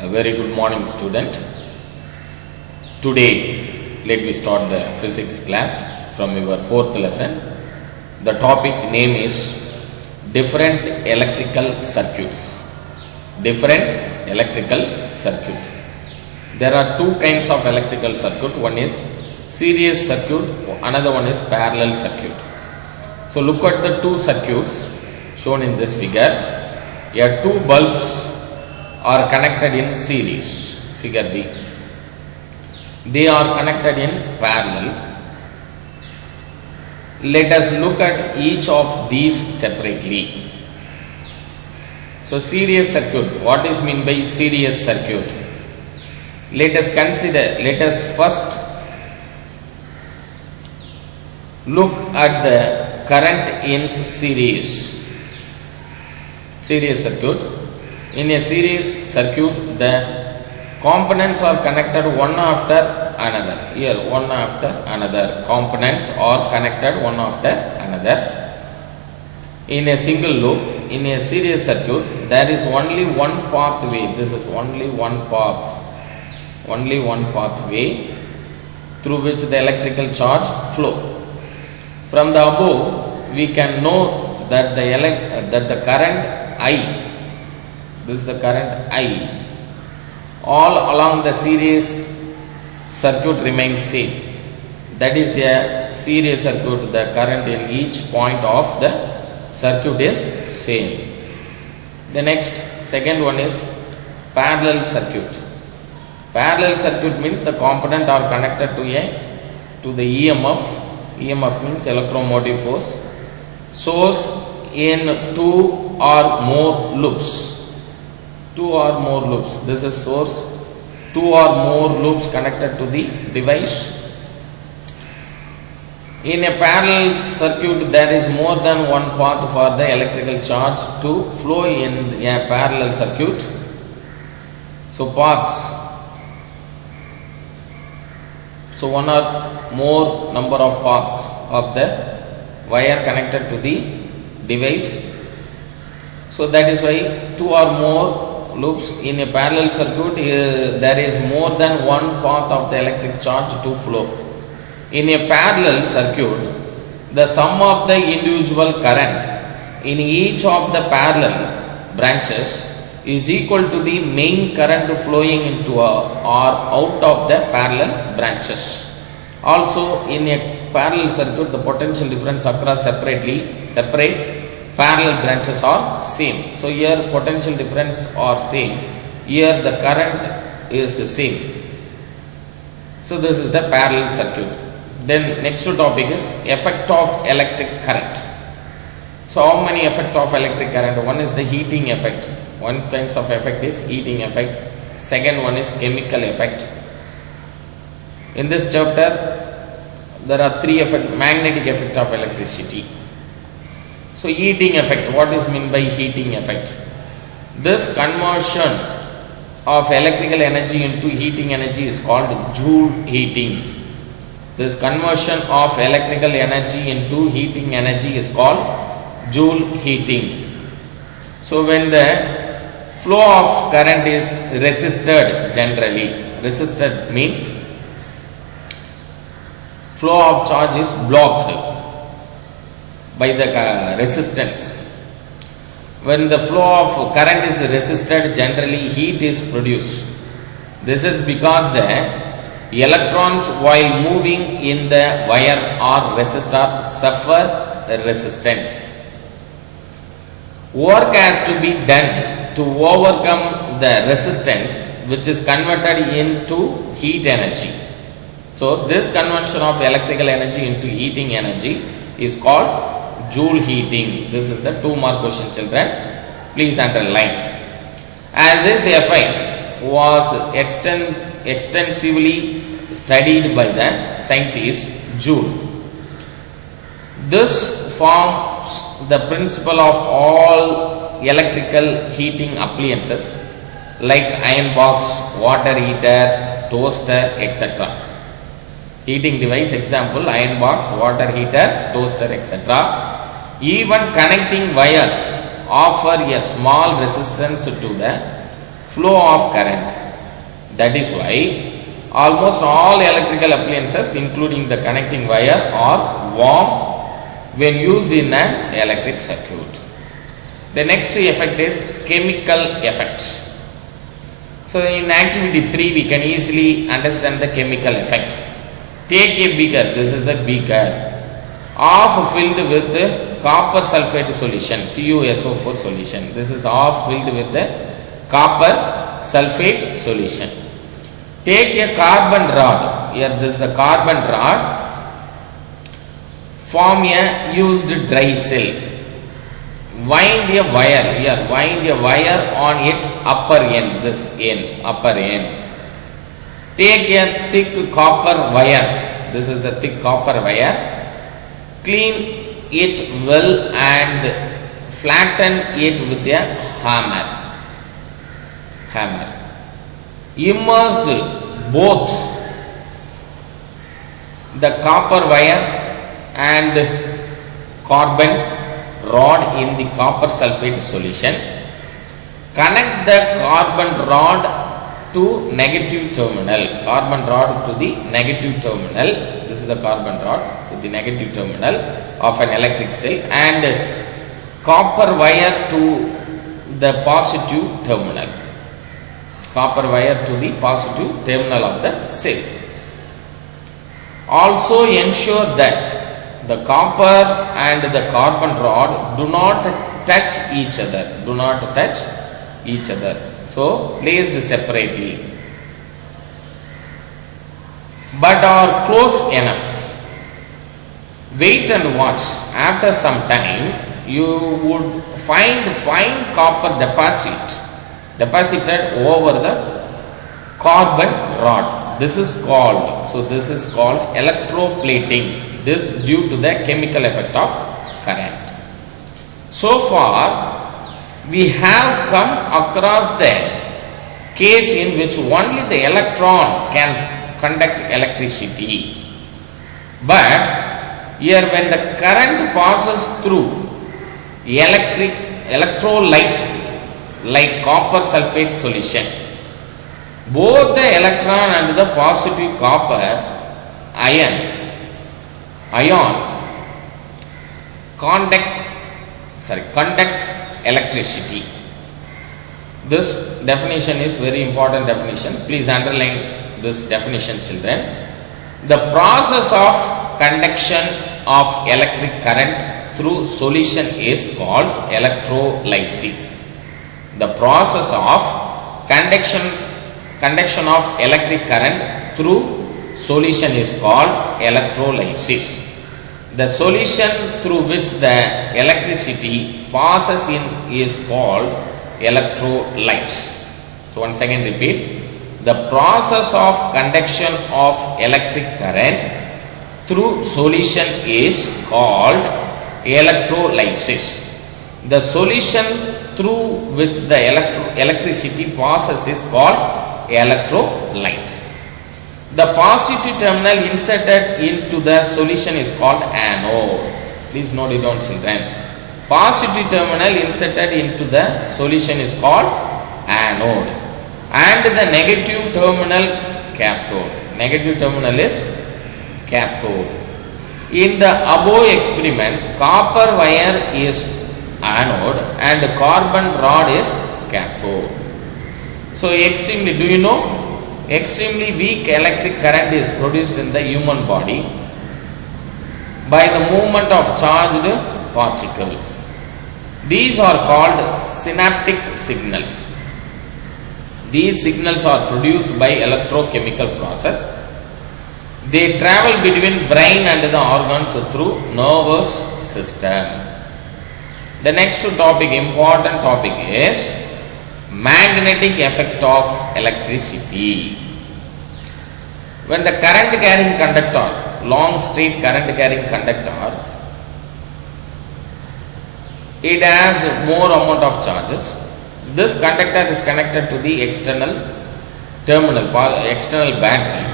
A very good morning, student. Today, let me start the physics class from your fourth lesson. The topic name is different electrical circuits. Different electrical circuit. There are two kinds of electrical circuit. One is series circuit, another one is parallel circuit. So look at the two circuits shown in this figure. Here two bulbs are connected in series, figure B. They are connected in parallel. Let us look at each of these separately. So series circuit, what is meant by series circuit? Let us first look at the current in series circuit. In a series circuit, the components are connected one after another. Here, one after another. Components are connected one after another. In a single loop, in a series circuit, there is only one pathway. This is only one path. Only one pathway through which the electrical charge flow. From the above, we can know that the current I, this is the current I, all along the series circuit remains same. That is a series circuit, the current in each point of the circuit is same. The next, second one is parallel circuit. Parallel circuit means the component are connected to the EMF. EMF means electromotive force. Source in two or more loops. Two or more loops. This is source. Two or more loops connected to the device. In a parallel circuit, there is more than one path for the electrical charge to flow in a parallel circuit. So paths. So one or more number of paths of the wire connected to the device. So that is why two or more loops in a parallel circuit, there is more than one path of the electric charge to flow. In a parallel circuit, the sum of the individual current in each of the parallel branches is equal to the main current flowing into or out of the parallel branches. Also, in a parallel circuit, the potential difference across separate parallel branches are same. So here potential difference are same. Here the current is same. So this is the parallel circuit. Then next topic is effect of electric current. So how many effect of electric current? One is the heating effect. One kind of effect is heating effect. Second one is chemical effect. In this chapter, there are three effects. Magnetic effect of electricity. So heating effect, what is meant by heating effect? This conversion of electrical energy into heating energy is called Joule heating. This conversion of electrical energy into heating energy is called Joule heating. So when the flow of current is resisted generally, resisted means flow of charge is blocked by the resistance. When the flow of current is resisted, generally heat is produced. This is because the electrons while moving in the wire or resistor suffer the resistance. Work has to be done to overcome the resistance, which is converted into heat energy. So this conversion of electrical energy into heating energy is called Joule heating. This is the 2 mark question, children. Please underline. As this effect was extensively studied by the scientist Joule. This forms the principle of all electrical heating appliances like iron box, water heater, toaster, etc. Heating device example, iron box, water heater, toaster, etc. Even connecting wires offer a small resistance to the flow of current. That is why almost all electrical appliances including the connecting wire are warm when used in an electric circuit. The next effect is chemical effect. So in activity 3 we can easily understand the chemical effect. Take a beaker, this is a beaker, half filled with copper sulfate solution, CuSO4 solution. This is half filled with the copper sulfate solution. Take a carbon rod, here this is a carbon rod, form a used dry cell. Wind a wire, here wind a wire on its upper end, this end, upper end. Take a thick copper wire, this is the thick copper wire, clean it well and flatten it with a hammer. Immersed both the copper wire and carbon rod in the copper sulfate solution. Connect the carbon rod to negative terminal. Carbon rod to the negative terminal. This is the carbon rod to the negative terminal of an electric cell, and copper wire to the positive terminal. Copper wire to the positive terminal of the cell. Also ensure that the copper and the carbon rod do not touch each other. Do not touch each other. So placed separately, but are close enough. Wait and watch. After some time, you would find fine copper deposited over the carbon rod. This is called electroplating. This due to the chemical effect of current. So far, we have come across the case in which only the electron can conduct electricity. But here when the current passes through electrolyte like copper sulfate solution, both the electron and the positive copper ion conduct electricity. This definition is very important definition. Please underline this definition, children. The process of conduction of electric current through solution is called electrolysis. The process of conduction of electric current through solution is called electrolysis. The solution through which the electricity passes in is called electrolyte. So once again repeat. The process of conduction of electric current through solution is called electrolysis. The solution through which the electricity passes is called electrolyte. The positive terminal inserted into the solution is called anode. Please note it down, children. Positive terminal inserted into the solution is called anode, and the negative terminal cathode. Negative terminal is cathode. In the above experiment, copper wire is anode and carbon rod is cathode. So extremely, do you know? Extremely weak electric current is produced in the human body by the movement of charged particles. These are called synaptic signals. These signals are produced by electrochemical process. They travel between brain and the organs through nervous system. The next topic, important topic, is magnetic effect of electricity. When the current carrying conductor, long straight current carrying conductor, it has more amount of charges. This conductor is connected to the external terminal, external battery.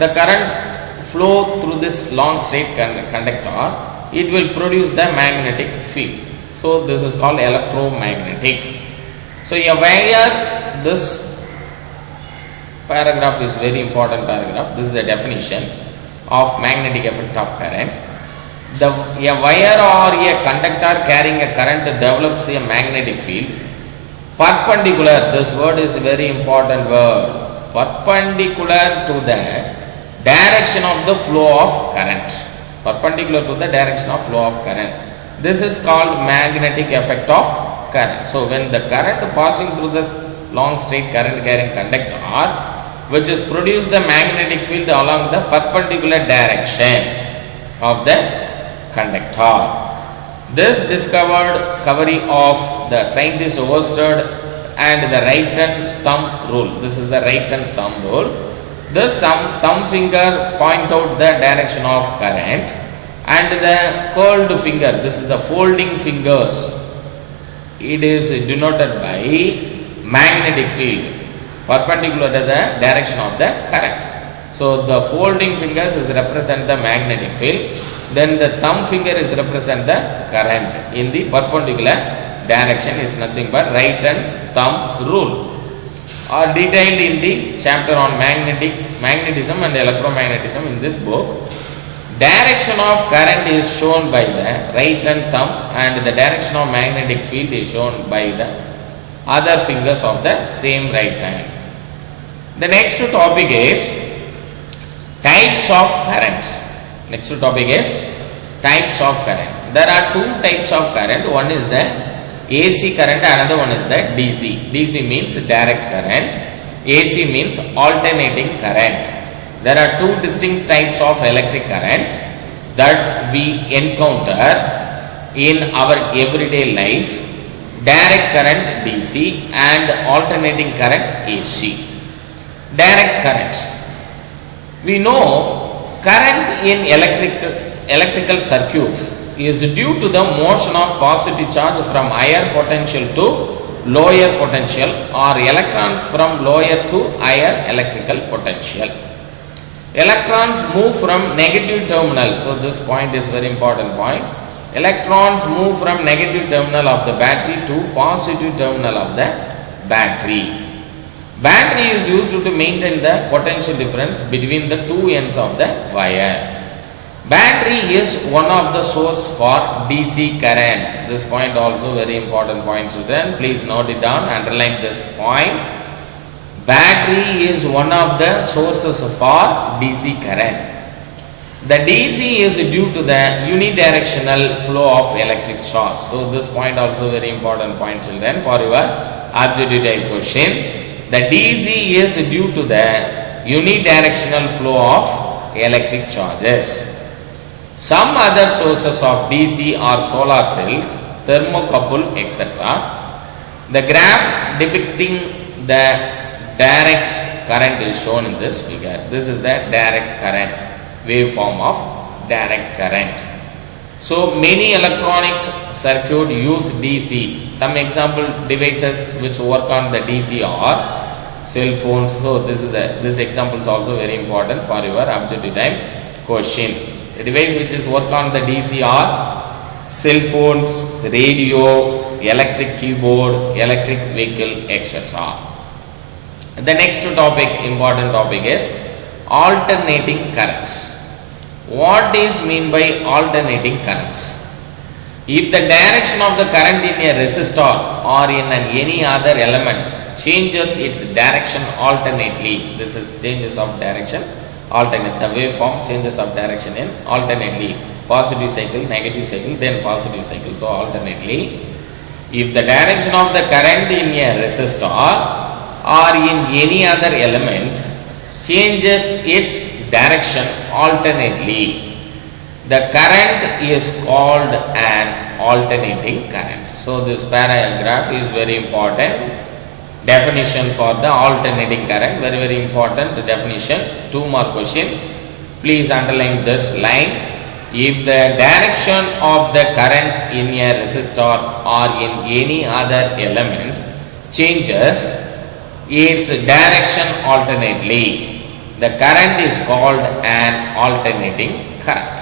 The current flow through this long straight conductor, it will produce the magnetic field. So this is called electromagnetic. So a wire this paragraph is very important paragraph. This is the definition of magnetic effect of current. A wire or a conductor carrying a current develops a magnetic field perpendicular. This word is a very important word. Perpendicular to the direction of the flow of current. Perpendicular to the direction of flow of current. This is called magnetic effect of current. So when the current passing through this long straight current carrying conductor, which is produce the magnetic field along the perpendicular direction of the conductor. This discovery of the scientist Oersted and the right and thumb rule. This is the right and thumb rule. This thumb finger point out the direction of current, and the curled finger, this is the folding fingers, it is denoted by magnetic field perpendicular to the direction of the current. So the folding fingers is represent the magnetic field, then the thumb finger is represent the current in the perpendicular direction is nothing but right and thumb rule. Are detailed in the chapter on magnetism and electromagnetism in this book. Direction of current is shown by the right and thumb, and the direction of magnetic field is shown by the other fingers of the same right hand. The next topic is types of current. Next topic is types of current. There are two types of current. One is the AC current, another one is the DC. DC means direct current, AC means alternating current. There are two distinct types of electric currents that we encounter in our everyday life: direct current DC and alternating current AC. Direct currents. We know current in electrical circuits is due to the motion of positive charge from higher potential to lower potential, or electrons from lower to higher electrical potential. Electrons move from negative terminal. So this point is very important point. Electrons move from negative terminal of the battery to positive terminal of the battery. Battery is used to maintain the potential difference between the two ends of the wire. Battery is one of the source for DC current. This point also very important point, children. Please note it down, underline this point. Battery is one of the sources for DC current. The DC is due to the unidirectional flow of electric charge. So this point also very important point, children, for your objective type question. The DC is due to the unidirectional flow of electric charges. Some other sources of DC are solar cells, thermocouple, etc. The graph depicting the direct current is shown in this figure. This is the direct current, waveform of direct current. So many electronic circuit use DC. Some example devices which work on the DC are cell phones. So this example is also very important for your objective type question. The device which is work on the DC are cell phones, radio, electric keyboard, electric vehicle, etc. The next topic, important topic, is alternating currents. What is mean by alternating current? If the direction of the current in a resistor or in any other element changes its direction alternately, this is changes of direction alternate. The waveform changes of direction in alternately, positive cycle, negative cycle, then positive cycle. So alternately, if the direction of the current in a resistor or in any other element changes its direction alternately, the current is called an alternating current. So this paragraph is very important. Definition for the alternating current, very important definition. 2 more question. Please underline this line. If the direction of the current in a resistor or in any other element changes its direction alternately, the current is called an alternating current.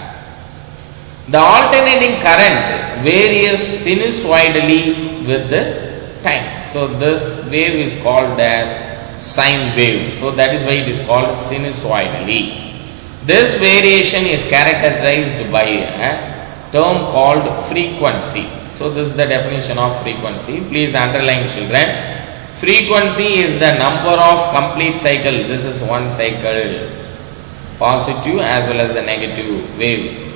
The alternating current varies sinusoidally with the time. So this wave is called as sine wave. So that is why it is called sinusoidally. This variation is characterized by a term called frequency. So this is the definition of frequency. Please underline, children. Frequency is the number of complete cycle. This is one cycle, positive as well as the negative wave.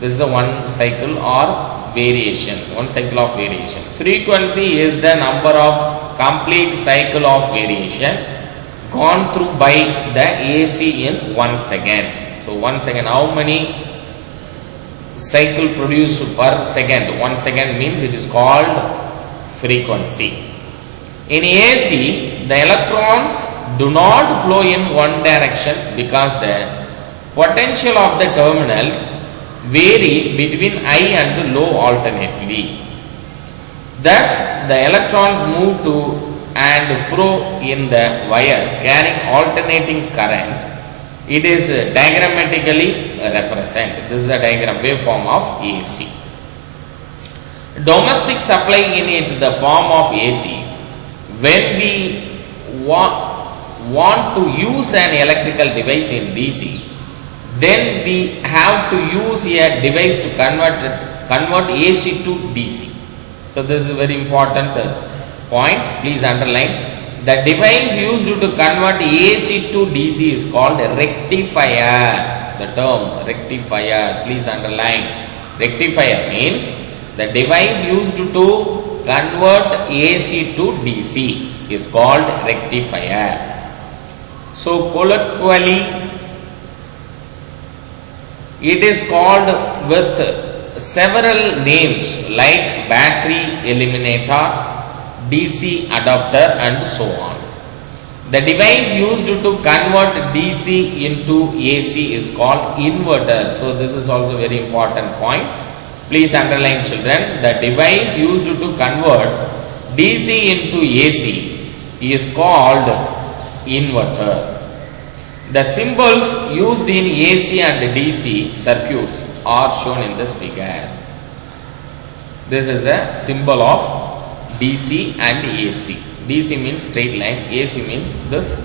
This is the one cycle or variation, one cycle of variation. Frequency is the number of complete cycle of variation gone through by the AC in 1 second. So 1 second, how many cycle produced per second? 1 second means it is called frequency. In AC, the electrons do not flow in one direction because the potential of the terminals vary between high and low alternately. Thus, the electrons move to and fro in the wire carrying alternating current. It is diagrammatically represented. This is a diagram waveform of AC. Domestic supply in it the form of AC. When we want to use an electrical device in DC, then we have to use a device to convert AC to DC. So this is a very important point. Please underline. The device used to convert AC to DC is called a rectifier. The term rectifier, please underline. Rectifier means the device used to convert AC to DC is called rectifier. So colloquially it is called with several names like battery eliminator, DC adapter and so on. The device used to convert DC into AC is called inverter. So this is also a very important point. Please underline, children. The device used to convert DC into AC is called inverter. The symbols used in AC and DC circuits are shown in this figure. This is a symbol of DC and AC. DC means straight line, AC means this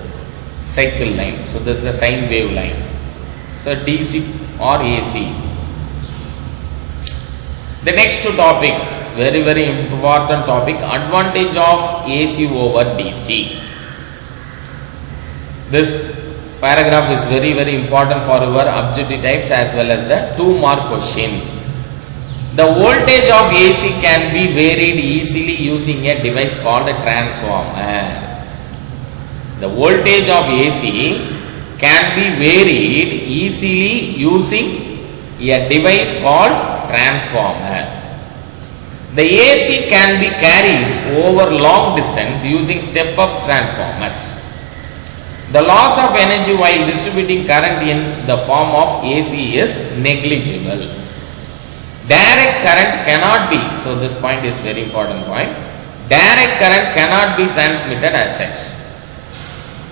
cycle line. So this is a sine wave line. So DC or AC. The next topic, very important topic, advantage of AC over DC. This paragraph is very important for your objective types as well as the 2-mark question. The voltage of AC can be varied easily using a device called a transformer. The voltage of AC can be varied easily using a device called transformer. The AC can be carried over long distance using step-up transformers. The loss of energy while distributing current in the form of AC is negligible. Direct current cannot be, so this point is very important point. Direct current cannot be transmitted as such.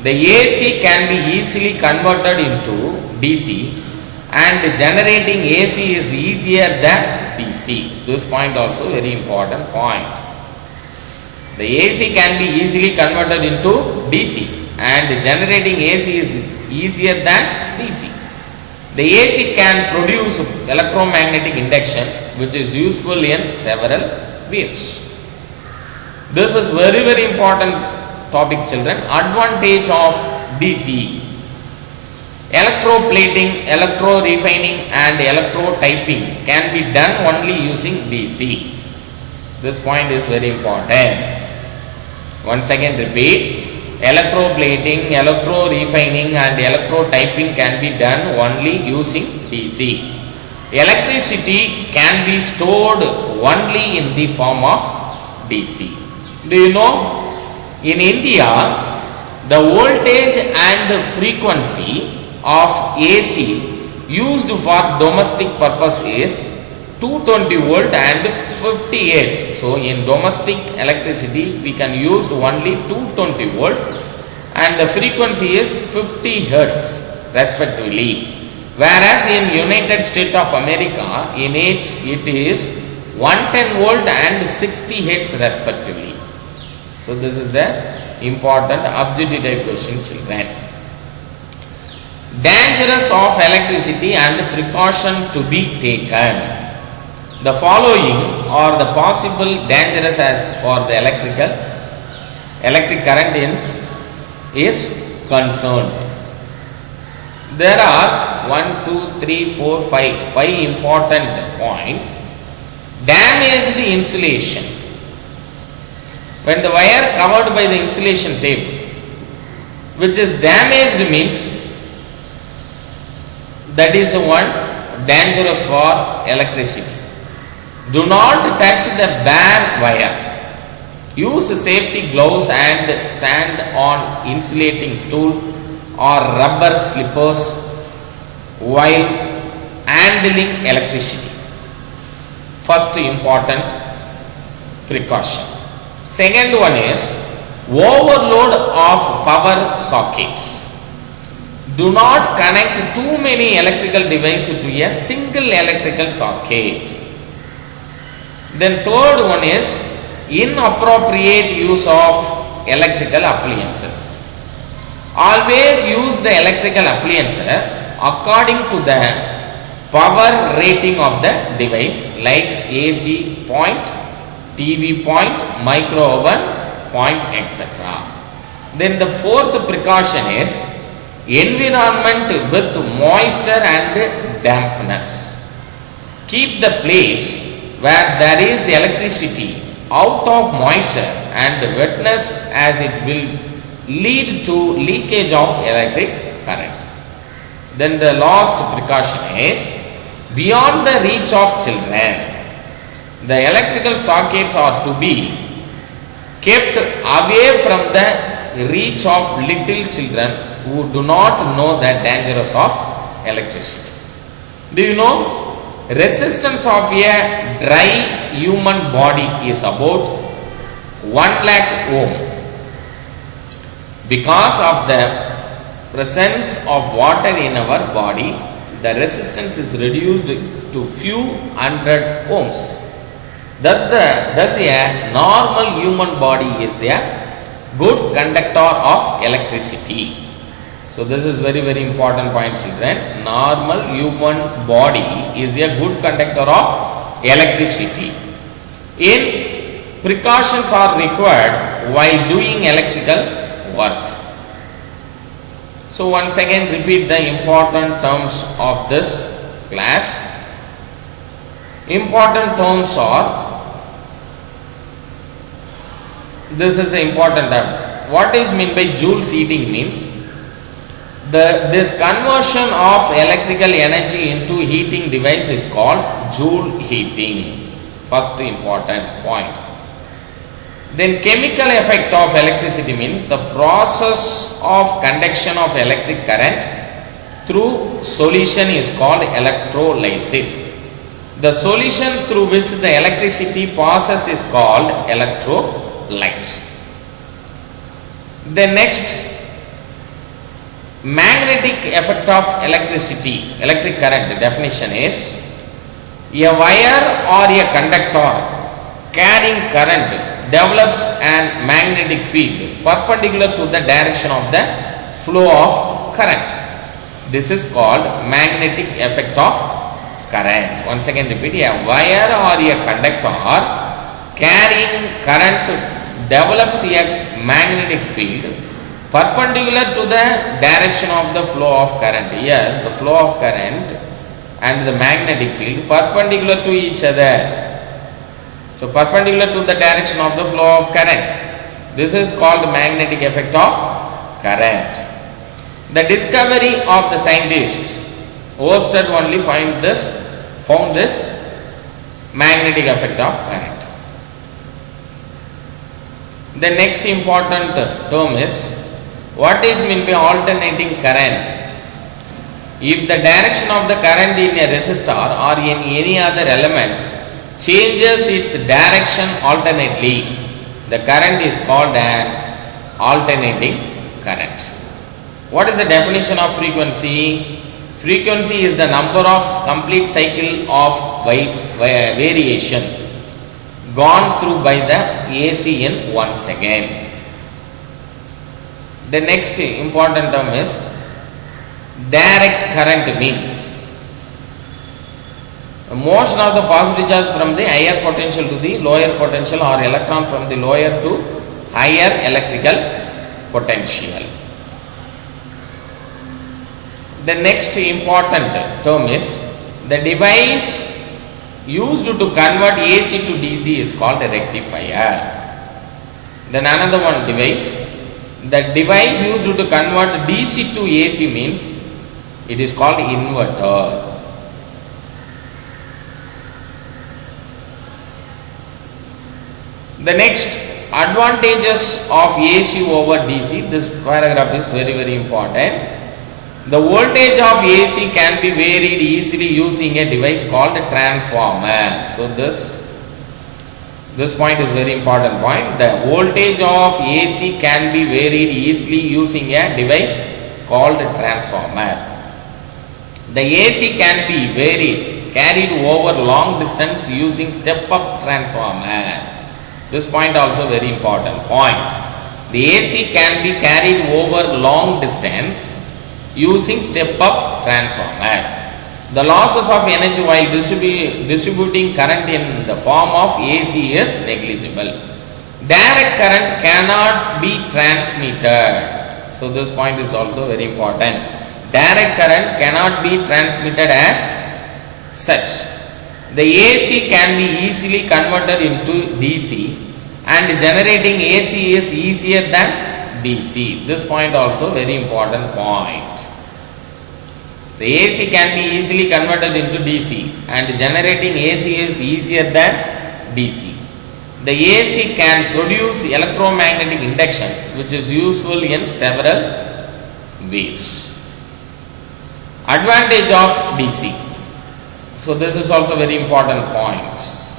The AC can be easily converted into DC and generating AC is easier than DC. This point also very important point. The AC can be easily converted into DC and generating AC is easier than DC. The AC can produce electromagnetic induction which is useful in several ways. This is very important topic, children. Advantage of DC. Electroplating, electro-refining and electro-typing can be done only using DC. This point is very important. Once again repeat. Electroplating, electro-refining and electro-typing can be done only using DC. Electricity can be stored only in the form of DC. Do you know, in India, the voltage and frequency of AC used for domestic purpose is 220 volt and 50 Hz. So in domestic electricity we can use only 220 volt and the frequency is 50 Hz respectively. Whereas in United States of America it is 110 volt and 60 Hz respectively. So this is the important objective type question, children. Dangers of electricity and precaution to be taken. The following are the possible dangers as for the electric current is concerned. There are 1, 2, 3, 4, 5 important points. Damaged insulation. When the wire covered by the insulation tape, which is damaged, means that is one dangerous for electricity. Do not touch the bare wire. Use safety gloves and stand on insulating stool or rubber slippers while handling electricity. First important precaution. Second one is overload of power sockets. Do not connect too many electrical devices to a single electrical socket. Then third one is inappropriate use of electrical appliances. Always use the electrical appliances according to the power rating of the device, like AC point, TV point, micro oven point, etc. Then the fourth precaution is environment with moisture and dampness. Keep the place where there is electricity out of moisture and wetness, as it will lead to leakage of electric current. Then the last precaution is beyond the reach of children. The electrical sockets are to be kept away from the reach of little children who do not know the dangers of electricity. Do you know? Resistance of a dry human body is about 1 lakh ohm. Because of the presence of water in our body, the resistance is reduced to few hundred ohms. Thus a normal human body is a good conductor of electricity. So this is very important point, children. Normal human body is a good conductor of electricity. Hence, precautions are required while doing electrical work. So once again repeat the important terms of this class. Important terms are, this is the important term. What is meant by Joule heating means, this conversion of electrical energy into heating device is called Joule heating. First important point. Then chemical effect of electricity means the process of conduction of electric current through solution is called electrolysis. The solution through which the electricity passes is called electrolyte. The next, magnetic effect of electric current definition is a wire or a conductor carrying current develops an magnetic field perpendicular to the direction of the flow of current. This is called magnetic effect of current. Once again repeat, a wire or a conductor carrying current develops a magnetic field perpendicular to the direction of the flow of current. Here the flow of current and the magnetic field perpendicular to each other. So perpendicular to the direction of the flow of current. This is called magnetic effect of current. The discovery of the scientists Oersted only found this magnetic effect of current. The next important term is, what is meant by alternating current? If the direction of the current in a resistor or in any other element changes its direction alternately, the current is called an alternating current. What is the definition of frequency? Frequency is the number of complete cycle of variation gone through by the AC in 1 second. The next important term is direct current means motion of the positive charge from the higher potential to the lower potential or electron from the lower to higher electrical potential. The next important term is the device used to convert AC to DC is called a rectifier. Then another one device. The device used to convert DC to AC means it is called inverter. The next advantages of AC over DC. This paragraph is very important. The voltage of AC can be varied easily using a device called a transformer. So this point is very important point. The voltage of AC can be varied easily using a device called a transformer. The AC can be carried over long distance using step-up transformer. This point also very important point. The AC can be carried over long distance using step-up transformer. The losses of energy while distributing current in the form of AC is negligible. Direct current cannot be transmitted. So this point is also very important. Direct current cannot be transmitted as such. The AC can be easily converted into DC and generating AC is easier than DC. This point also very important point. The AC can be easily converted into DC and generating AC is easier than DC. The AC can produce electromagnetic induction which is useful in several ways. Advantage of DC. So this is also very important points.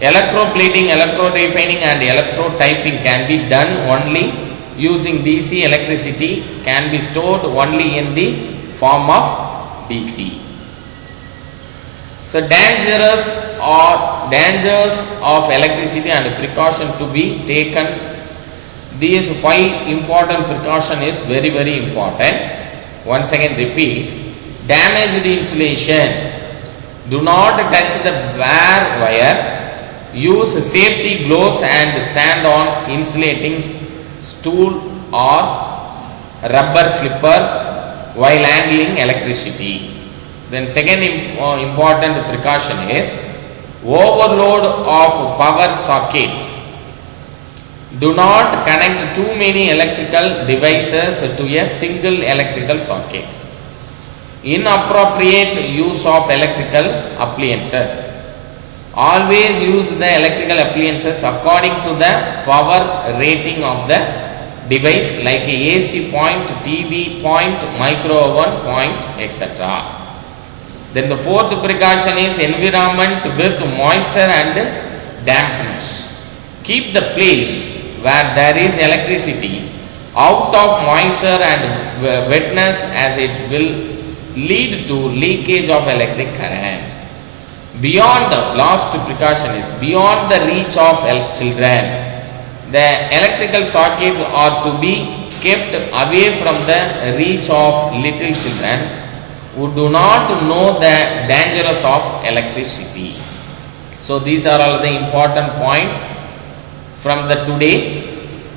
Electroplating, electrorefining and electrotyping can be done only using DC. Electricity can be stored only in the form of DC. So dangers of electricity and precaution to be taken. These 5 important precaution is very important. Once again repeat. Damaged insulation. Do not touch the bare wire. Use safety gloves and stand on insulating stool or rubber slipper while handling electricity. Then second important precaution is overload of power sockets. Do not connect too many electrical devices to a single electrical socket. Inappropriate use of electrical appliances. Always use the electrical appliances according to the power rating of the device like a AC point, TV point, micro oven point, etc. Then the fourth precaution is environment with moisture and dampness. Keep the place where there is electricity out of moisture and wetness as it will lead to leakage of electric current. Beyond the last precaution is beyond the reach of children. The electrical sockets are to be kept away from the reach of little children who do not know the dangers of electricity. So these are all the important points from the today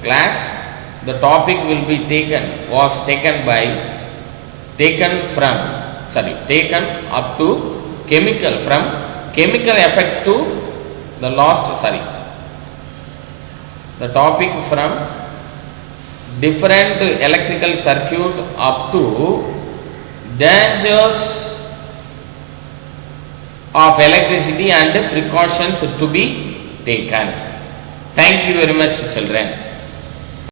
class. The topic will be taken up to chemical, from chemical effect to the the topic from different electrical circuit up to dangers of electricity and precautions to be taken. Thank you very much, children.